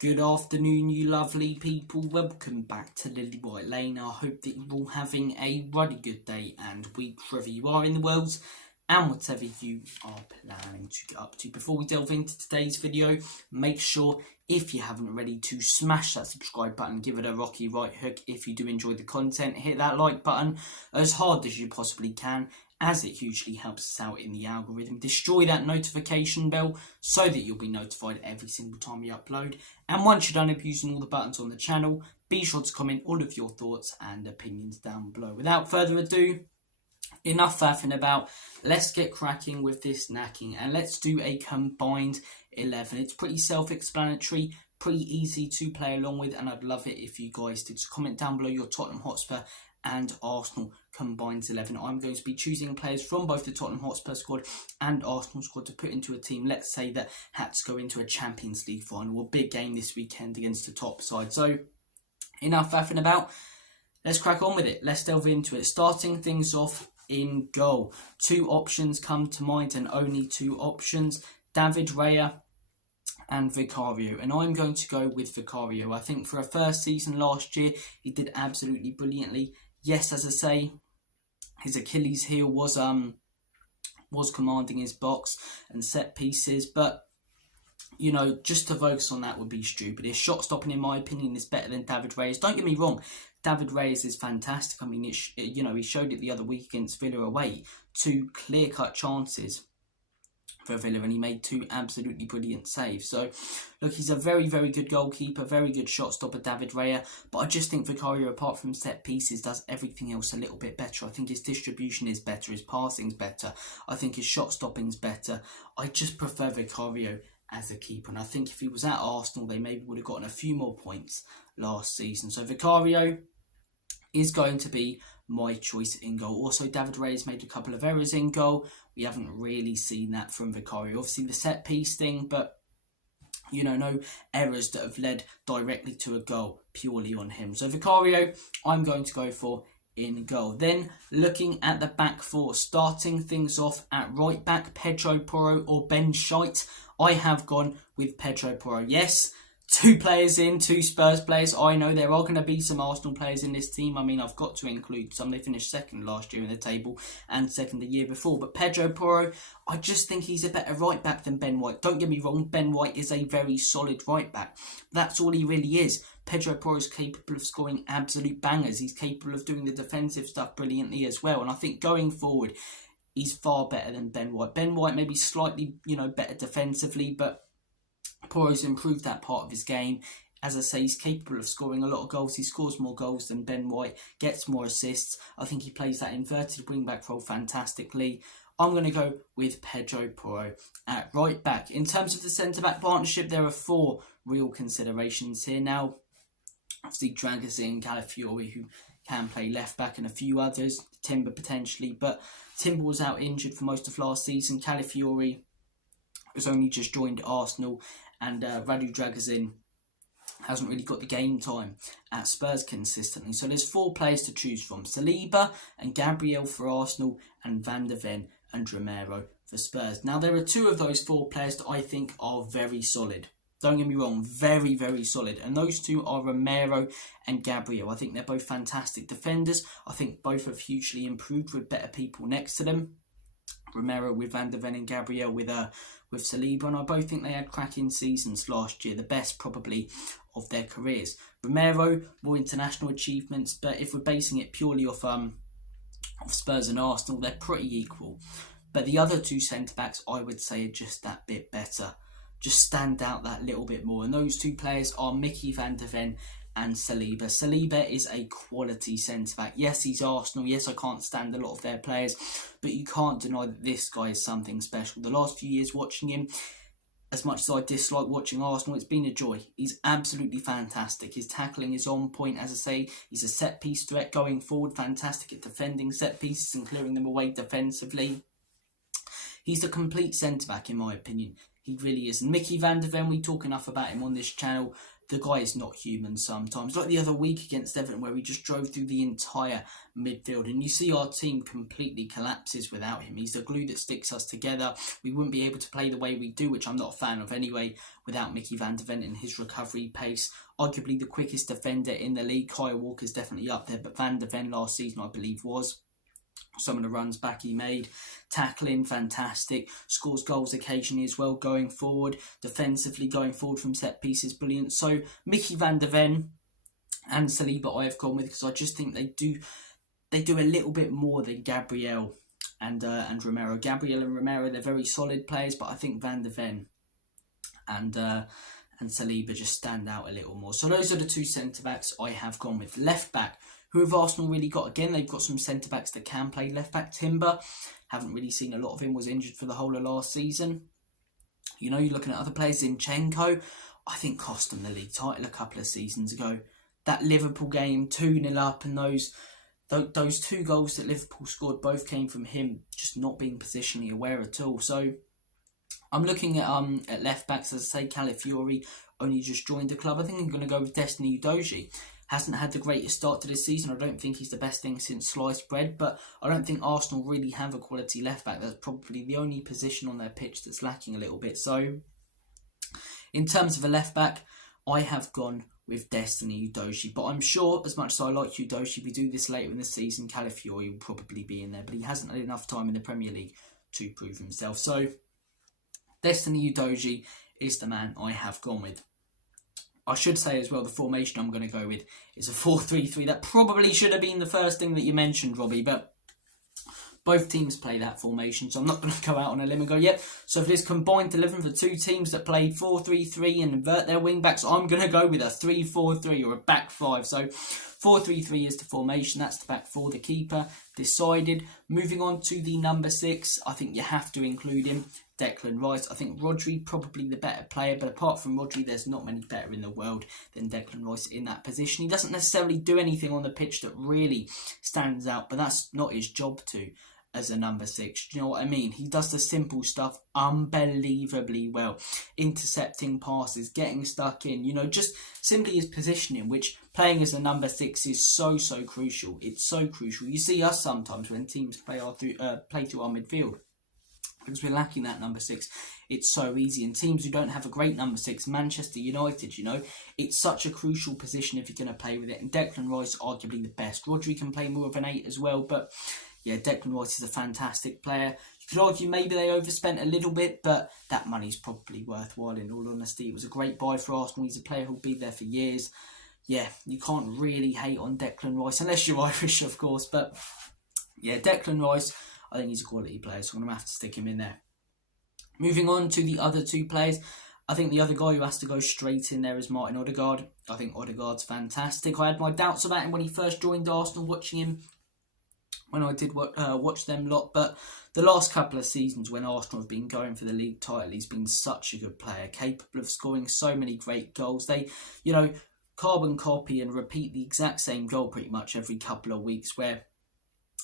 Good afternoon, you lovely people. Welcome back to Lilywhite Lane. I hope that you're all having a really good day and week wherever you are in the world and whatever you are planning to get up to. Before we delve into today's video, make sure, if you haven't already, to smash that subscribe button, give it a rocky right hook if you do enjoy the content. Hit that like button as hard as you possibly can, as it hugely helps us out in the algorithm. Destroy that notification bell so that you'll be notified every single time we upload. And once you're done abusing all the buttons on the channel, be sure to comment all of your thoughts and opinions down below. Without further ado, enough faffing about, let's get cracking with this knacking and let's do a combined 11. It's pretty self-explanatory, pretty easy to play along with, and I'd love it if you guys did. So comment down below your Tottenham Hotspur and Arsenal combined 11. I'm going to be choosing players from both the Tottenham Hotspur squad and Arsenal squad to put into a team, let's say, that had to go into a Champions League final, a big game this weekend against the top side. So enough faffing about, let's crack on with it. Let's delve into it. Starting things off in goal. Two options come to mind, and only two options: David Raya and Vicario, and I'm going to go with Vicario. I think for a first season last year, he did absolutely brilliantly. Yes, as I say, his Achilles heel was commanding his box and set pieces, but you know, just to focus on that would be stupid. His shot stopping, in my opinion, is better than David Reyes. Don't get me wrong, David Reyes is fantastic. I mean, he showed it the other week against Villa away. Two clear-cut chances for Villa, and he made two absolutely brilliant saves. So, look, he's a very, very good goalkeeper, very good shot stopper, David Raya. But I just think Vicario, apart from set pieces, does everything else a little bit better. I think his distribution is better, his passing's better. I think his shot stopping's better. I just prefer Vicario as a keeper, and I think if he was at Arsenal, they maybe would have gotten a few more points last season. So Vicario is going to be my choice in goal. Also, David Reyes made a couple of errors in goal. We haven't really seen that from Vicario. Obviously, the set piece thing, but you know, no errors that have led directly to a goal purely on him. So Vicario, I'm going to go for in goal. Then looking at the back four, starting things off at right back, Pedro Porro or Ben Scheidt. I have gone with Pedro Porro. Yes, two players in, two Spurs players. I know there are going to be some Arsenal players in this team. I mean, I've got to include some. They finished second last year in the table and second the year before. But Pedro Porro, I just think he's a better right back than Ben White. Don't get me wrong, Ben White is a very solid right back. That's all he really is. Pedro Porro is capable of scoring absolute bangers. He's capable of doing the defensive stuff brilliantly as well. And I think going forward, he's far better than Ben White. Ben White maybe slightly, better defensively, but Porro's improved that part of his game. As I say, he's capable of scoring a lot of goals. He scores more goals than Ben White, gets more assists. I think he plays that inverted wing-back role fantastically. I'm going to go with Pedro Porro at right back. In terms of the centre-back partnership, there are four real considerations here. Now, obviously, Dragusin, Calafiori, who can play left back, and a few others, Timber potentially, but Timber was out injured for most of last season. Calafiori has only just joined Arsenal, and Radu Dragusin hasn't really got the game time at Spurs consistently. So there's four players to choose from: Saliba and Gabriel for Arsenal, and Van der Ven and Romero for Spurs. Now, there are two of those four players that I think are very solid. Don't get me wrong, very, very solid. And those two are Romero and Gabriel. I think they're both fantastic defenders. I think both have hugely improved with better people next to them. Romero with Van der Ven and Gabriel with Saliba. And I both think they had cracking seasons last year, the best probably of their careers. Romero, more international achievements, but if we're basing it purely off Spurs and Arsenal, they're pretty equal. But the other two centre-backs, I would say, are just that bit better. Just stand out that little bit more. And those two players are Mickey Van der Ven and Saliba. Saliba is a quality centre-back. Yes, he's Arsenal. Yes, I can't stand a lot of their players, but you can't deny that this guy is something special. The last few years watching him, as much as I dislike watching Arsenal, it's been a joy. He's absolutely fantastic. His tackling is on point. As I say, he's a set-piece threat going forward. Fantastic at defending set pieces and clearing them away defensively. He's a complete centre-back, in my opinion. He really is. And Mickey Van der Ven, we talk enough about him on this channel. the guy is not human sometimes. Like the other week against Everton, where we just drove through the entire midfield, and you see our team completely collapses without him. He's the glue that sticks us together. We wouldn't be able to play the way we do, which I'm not a fan of anyway, without Mickey van der Ven and his recovery pace. Arguably the quickest defender in the league. Kyle Walker's definitely up there, but Van der Ven last season, I believe, was. Some of the runs back he made, tackling, fantastic, scores goals occasionally as well, going forward, defensively going forward from set pieces, brilliant. So Mickey van der Ven and Saliba I have gone with, because I just think they do a little bit more than Gabriel and Romero. Gabriel and Romero, they're very solid players, but I think Van der Ven and Saliba just stand out a little more. So those are the two centre-backs I have gone with. Left-back, who have Arsenal really got? Again, they've got some centre-backs that can play left-back. Timber, haven't really seen a lot of him, was injured for the whole of last season. You know, you're looking at other players. Zinchenko, I think, cost them the league title a couple of seasons ago. That Liverpool game, 2-0 up, and those two goals that Liverpool scored both came from him just not being positionally aware at all. So I'm looking at left-backs, as I say. Calafiori only just joined the club. I think I'm going to go with Destiny Udogie. Hasn't had the greatest start to this season. I don't think he's the best thing since sliced bread, but I don't think Arsenal really have a quality left-back. That's probably the only position on their pitch that's lacking a little bit. So, in terms of a left-back, I have gone with Destiny Udogie. But I'm sure, as much as I like Udogie, we do this later in the season, Calafiori will probably be in there, but he hasn't had enough time in the Premier League to prove himself. So, Destiny Udogie is the man I have gone with. I should say as well, the formation I'm going to go with is a 4-3-3. That probably should have been the first thing that you mentioned, Robbie, but both teams play that formation, so I'm not going to go out on a limb and go, yep. So for this combined 11 for two teams that played 4-3-3 and invert their wing-backs, I'm going to go with a 3-4-3 or a back five. So 4-3-3 is the formation. That's the back four. The keeper decided. Moving on to the number 6, I think you have to include him. Declan Rice. I think Rodri probably the better player, but apart from Rodri, there's not many better in the world than Declan Rice in that position. He doesn't necessarily do anything on the pitch that really stands out, but that's not his job to as a number 6. Do you know what I mean? He does the simple stuff unbelievably well. Intercepting passes, getting stuck in, you know, just simply his positioning, which playing as a number 6 is so crucial. It's so crucial. You see us sometimes when teams play through our midfield, because we're lacking that number 6. It's so easy. And teams who don't have a great number 6, Manchester United, you know, it's such a crucial position if you're going to play with it. And Declan Rice, arguably the best. Rodri can play more of an 8 as well, but yeah, Declan Rice is a fantastic player. You could argue maybe they overspent a little bit, but that money's probably worthwhile, in all honesty. It was a great buy for Arsenal. He's a player who'll be there for years. Yeah, you can't really hate on Declan Rice, unless you're Irish, of course. But yeah, Declan Rice, I think he's a quality player, so I'm going to have to stick him in there. Moving on to the other two players, I think the other guy who has to go straight in there is Martin Odegaard. I think Odegaard's fantastic. I had my doubts about him when he first joined Arsenal, watching him when I did watch them lot, but the last couple of seasons when Arsenal have been going for the league title, he's been such a good player, capable of scoring so many great goals. They, you know, carbon copy and repeat the exact same goal pretty much every couple of weeks, where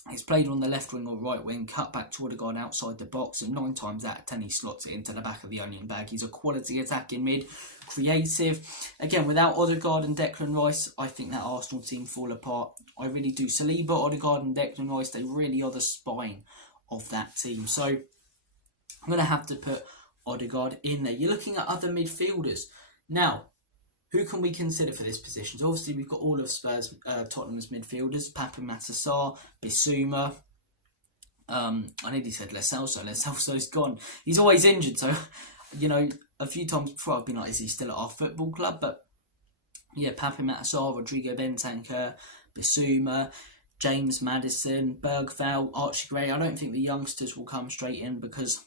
he's played on the left wing or right wing, cut back to Odegaard outside the box, and 9 times out of 10 he slots it into the back of the onion bag. He's a quality attacking mid, creative. Again, without Odegaard and Declan Rice, I think that Arsenal team fall apart. I really do. Saliba, Odegaard and Declan Rice, they really are the spine of that team. So I'm going to have to put Odegaard in there. You're looking at other midfielders. Now, who can we consider for this position? So obviously, we've got all of Spurs, Tottenham's midfielders. Papu Matar, Bissouma. I nearly said Lo Celso. Lo Celso's gone. He's always injured. So, you know, a few times before I've been like, is he still at our football club? But yeah, Papu Matar, Rodrigo Bentancur, Bissouma, James Maddison, Bergvall, Archie Gray. I don't think the youngsters will come straight in because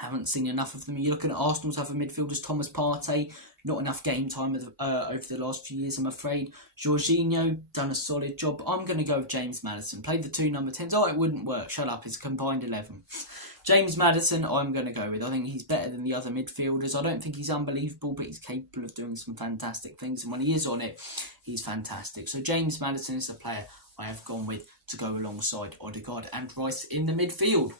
I haven't seen enough of them. You're looking at Arsenal's other midfielders, Thomas Partey, not enough game time over the last few years, I'm afraid. Jorginho, done a solid job. I'm going to go with James Maddison. Played the 2 number 10s. Oh, it wouldn't work. Shut up. It's a combined 11. James Maddison, I'm going to go with. I think he's better than the other midfielders. I don't think he's unbelievable, but he's capable of doing some fantastic things. And when he is on it, he's fantastic. So James Maddison is the player I have gone with to go alongside Odegaard and Rice in the midfield.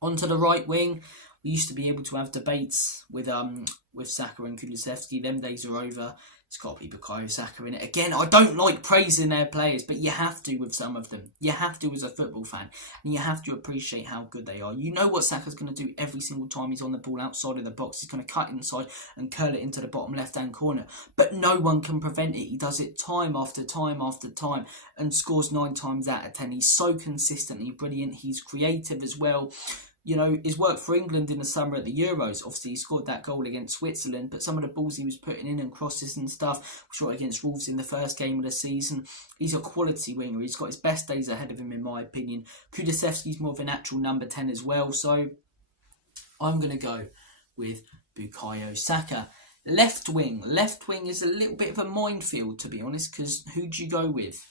Onto the right wing, We used to be able to have debates with Saka and Kulusevski. Them days are over. It's got to be Bukayo Saka in it. Again, I don't like praising their players, but you have to with some of them. You have to as a football fan. And you have to appreciate how good they are. You know what Saka's going to do every single time he's on the ball outside of the box. He's going to cut inside and curl it into the bottom left-hand corner. But no one can prevent it. He does it time after time after time and scores 9 times out of 10. He's so consistently brilliant. He's creative as well. You know, his work for England in the summer at the Euros, obviously he scored that goal against Switzerland, but some of the balls he was putting in and crosses and stuff, shot against Wolves in the first game of the season, he's a quality winger. He's got his best days ahead of him, in my opinion. Kulusevski's more of a natural number 10 as well, so I'm going to go with Bukayo Saka. Left wing is a little bit of a minefield, to be honest, because who do you go with?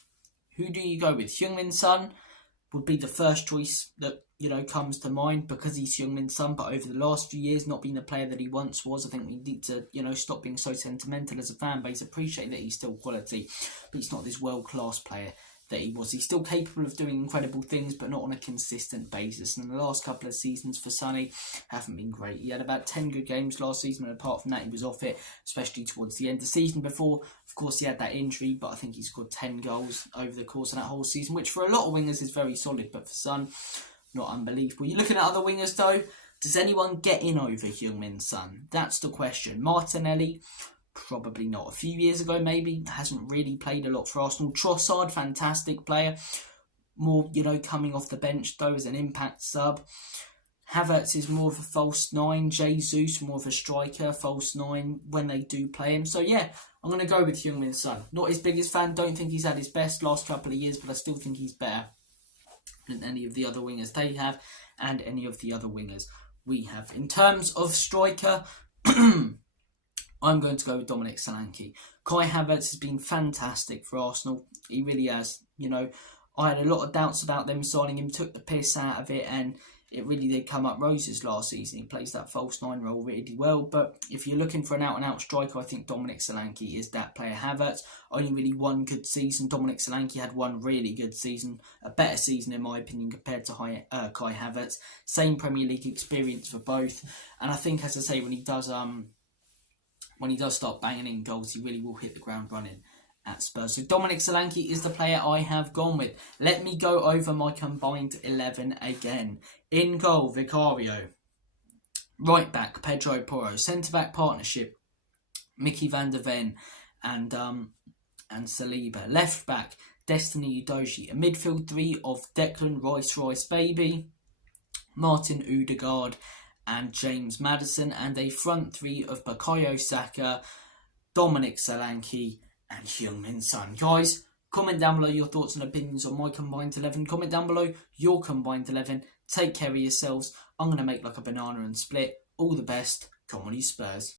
Heung-min Son would be the first choice that, you know, comes to mind because he's Heung-min Son, but over the last few years not being the player that he once was. I think we need to, you know, stop being so sentimental as a fan base. Appreciate that he's still quality, but he's not this world-class player that he was. He's still capable of doing incredible things, but not on a consistent basis. And the last couple of seasons for Sonny haven't been great. He had about 10 good games last season, and apart from that, he was off it, especially towards the end of the season. Before, of course, he had that injury, but I think he scored 10 goals over the course of that whole season, which for a lot of wingers is very solid, but for Son, not unbelievable. You're looking at other wingers, though. Does anyone get in over Heung-min Son? That's the question. Martinelli, probably not. A few years ago, maybe. Hasn't really played a lot for Arsenal. Trossard, fantastic player. More, you know, coming off the bench, though, as an impact sub. Havertz is more of a false 9. Jesus, more of a striker, false 9, when they do play him. So, yeah, I'm going to go with Heung-min Son. Not his biggest fan. Don't think he's had his best last couple of years, but I still think he's better than any of the other wingers they have and any of the other wingers we have. In terms of striker, I'm going to go with Dominic Solanke. Kai Havertz has been fantastic for Arsenal. He really has. You know, I had a lot of doubts about them signing him, took the piss out of it, and it really did come up roses last season. He plays that false 9 role really well. But if you're looking for an out-and-out striker, I think Dominic Solanke is that player. Havertz, only really one good season. Dominic Solanke had one really good season. A better season, in my opinion, compared to Kai Havertz. Same Premier League experience for both. And I think, as I say, when he does start banging in goals, he really will hit the ground running at Spurs. So Dominic Solanke is the player I have gone with. Let me go over my combined 11 again. In goal, Vicario. Right back, Pedro Porro. Centre back partnership, Mickey van der Ven and Saliba. Left back, Destiny Udogie. A midfield 3 of Declan Rice Baby, Martin Odegaard and James Maddison, and a front 3 of Bukayo Saka, Dominic Solanke and Heung-min Son. Guys, comment down below your thoughts and opinions on my combined 11. Comment down below your combined 11. Take care of yourselves. I'm going to make like a banana and split. All the best. Come on, you Spurs.